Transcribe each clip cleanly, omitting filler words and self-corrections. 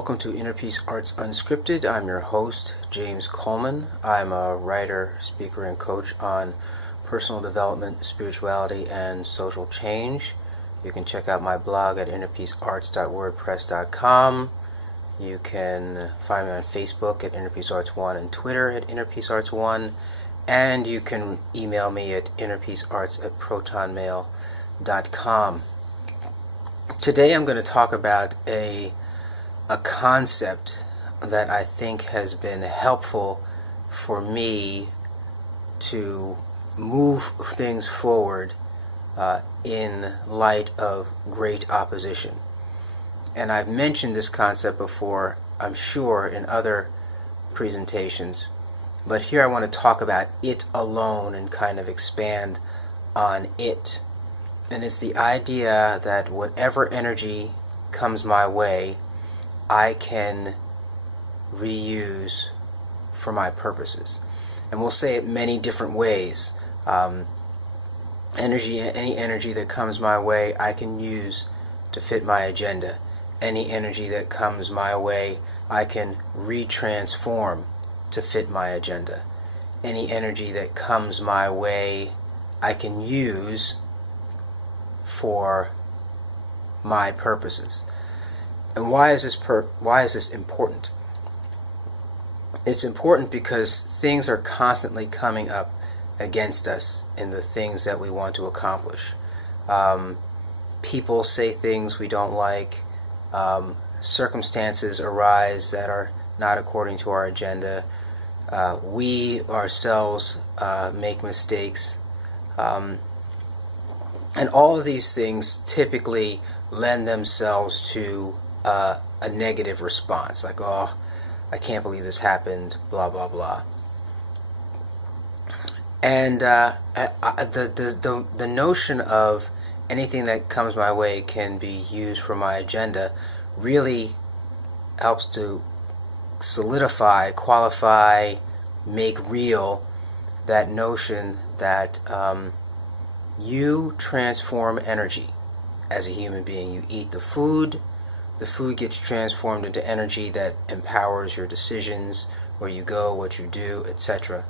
Welcome to Inner Peace Arts Unscripted. I'm your host, James Coleman. I'm a writer, speaker, and coach on personal development, spirituality, and social change. You can check out my blog at innerpeacearts.wordpress.com. You can find me on Facebook at InnerPeaceArts1 and Twitter at InnerPeaceArts1. And you can email me at innerpeacearts@protonmail.com. Today I'm going to talk about a concept that I think has been helpful for me to move things forward in light of great opposition. And I've mentioned this concept before, I'm sure, in other presentations. But here I want to talk about it alone and kind of expand on it. And it's the idea that whatever energy comes my way, I can reuse for my purposes. And we'll say it many different ways. Any energy that comes my way, I can use to fit my agenda. Any energy that comes my way, I can retransform to fit my agenda. Any energy that comes my way, I can use for my purposes. And why is this important? It's important because things are constantly coming up against us in the things that we want to accomplish. People say things we don't like. Circumstances arise that are not according to our agenda. We ourselves make mistakes. And all of these things typically lend themselves to a negative response, like, oh, I can't believe this happened, blah, blah, blah. And the notion of anything that comes my way can be used for my agenda really helps to solidify, qualify, make real that notion that you transform energy as a human being. You eat the food gets transformed into energy that empowers your decisions, where you go, what you do, etc.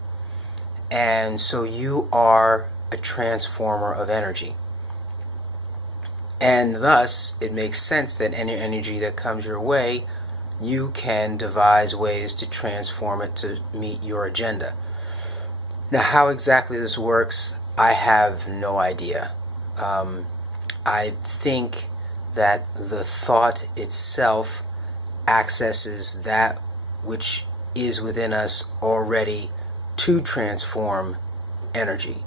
And so you are a transformer of energy. And thus, it makes sense that any energy that comes your way, you can devise ways to transform it to meet your agenda. Now, how exactly this works, I have no idea. I think that the thought itself accesses that which is within us already to transform energy.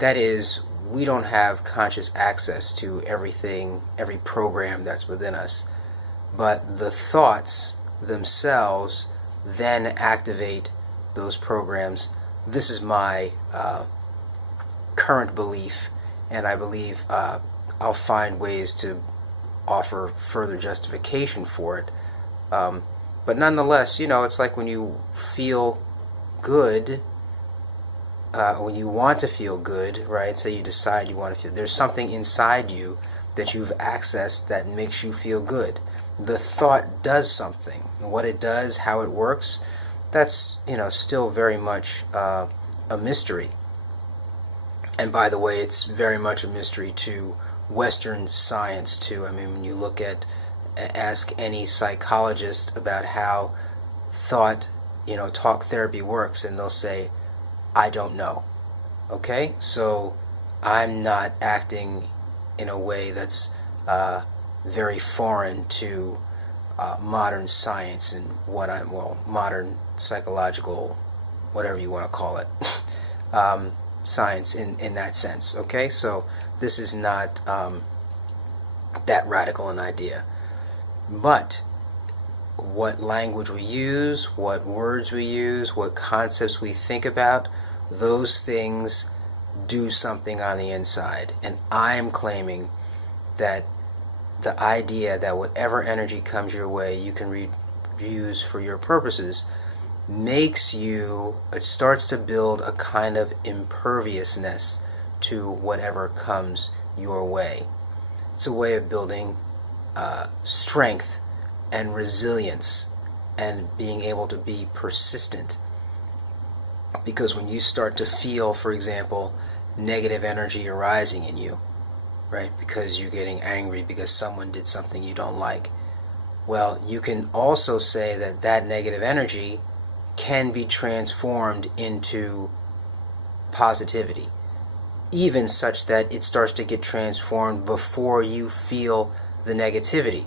That is, we don't have conscious access to everything, every program that's within us, but the thoughts themselves then activate those programs. This is my current belief, and I believe I'll find ways to offer further justification for it. But nonetheless, it's like when you feel good, when you want to feel good, right? Say you decide you want to feel, there's something inside you that you've accessed that makes you feel good. The thought does something. What it does, how it works, that's, still very much a mystery. And by the way, it's very much a mystery to Western science too. I mean, when you ask any psychologist about how talk therapy works, and they'll say, I don't know. Okay? So I'm not acting in a way that's very foreign to modern science and modern psychological, whatever you want to call it, science in that sense. Okay? So this is not that radical an idea. But what language we use, what words we use, what concepts we think about, those things do something on the inside. And I'm claiming that the idea that whatever energy comes your way, you can use for your purposes, it starts to build a kind of imperviousness to whatever comes your way. It's a way of building strength and resilience and being able to be persistent. Because when you start to feel, for example, negative energy arising in you, right, because you're getting angry because someone did something you don't like, well, you can also say that that negative energy can be transformed into positivity, even such that it starts to get transformed before you feel the negativity.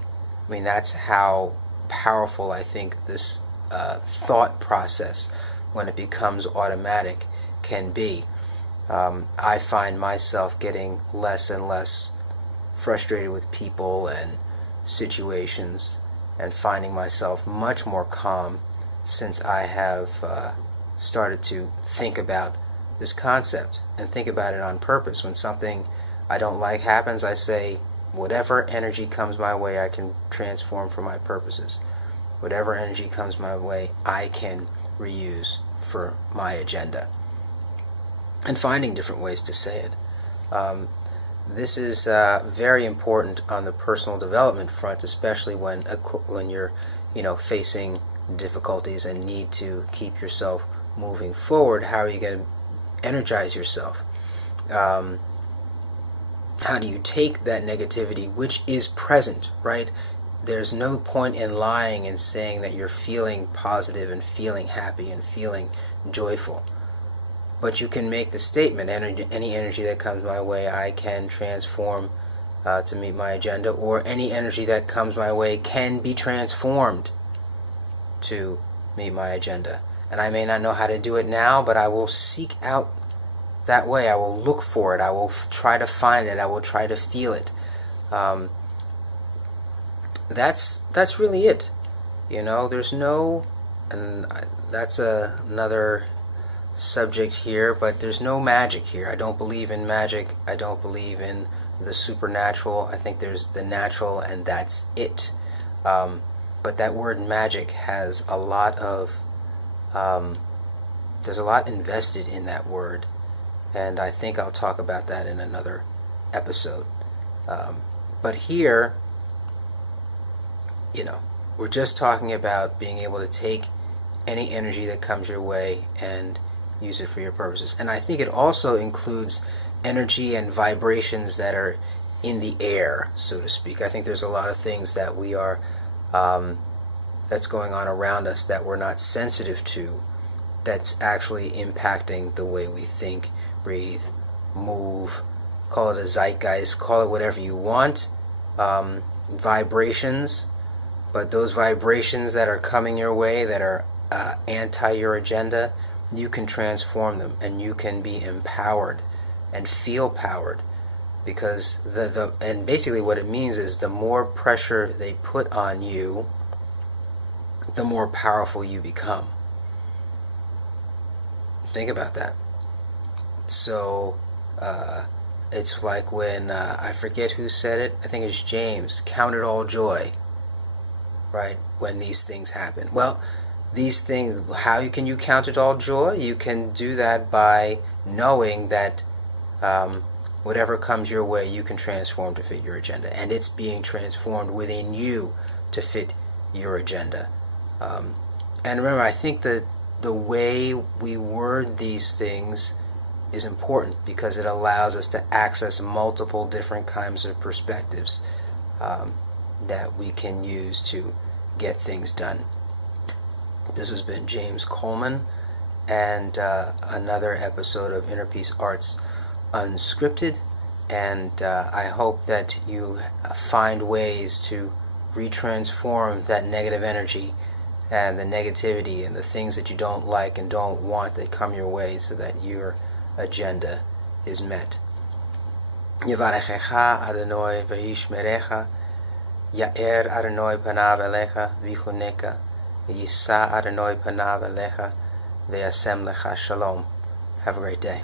I mean, that's how powerful I think this thought process, when it becomes automatic, can be. I find myself getting less and less frustrated with people and situations, and finding myself much more calm since I have started to think about this concept and think about it on purpose. When something I don't like happens, I say, whatever energy comes my way, I can transform for my purposes. Whatever energy comes my way, I can reuse for my agenda. And finding different ways to say it. This is very important on the personal development front, especially when you're, facing difficulties and need to keep yourself moving forward. How are you going to energize yourself? How do you take that negativity, which is present, right? There's no point in lying and saying that you're feeling positive and feeling happy and feeling joyful. But you can make the statement, any energy that comes my way, I can transform to meet my agenda, or any energy that comes my way can be transformed to meet my agenda. And I may not know how to do it now, but I will seek out that way. I will look for it. I will try to find it. I will try to feel it. That's really it. There's no, and that's another subject here, but there's no magic here. I don't believe in magic. I don't believe in the supernatural. I think there's the natural, and that's it. But that word magic has a lot of, there's a lot invested in that word, and I think I'll talk about that in another episode. But here, we're just talking about being able to take any energy that comes your way and use it for your purposes. And I think it also includes energy and vibrations that are in the air, so to speak. I think there's a lot of things that we are, that's going on around us that we're not sensitive to, that's actually impacting the way we think, breathe, move, call it a zeitgeist, call it whatever you want, vibrations. But those vibrations that are coming your way, that are anti your agenda, you can transform them, and you can be empowered and feel powered, because and basically what it means is the more pressure they put on you, the more powerful you become. Think about that. So it's like when I forget who said it. I think it's James. Count it all joy, right? When these things happen. Well, these things, how can you count it all joy? You can do that by knowing that whatever comes your way, you can transform to fit your agenda, and it's being transformed within you to fit your agenda. And remember, I think that the way we word these things is important, because it allows us to access multiple different kinds of perspectives that we can use to get things done. This has been James Coleman, and another episode of Inner Peace Arts Unscripted, and I hope that you find ways to retransform that negative energy and the negativity and the things that you don't like and don't want that come your way, so that your agenda is met. Yevarechecha Adonai v'yishmerecha, Ya'er Adonai panav elecha v'chuneka, Yisa Adonai panav elecha ve'asem lecha shalom. Have a great day.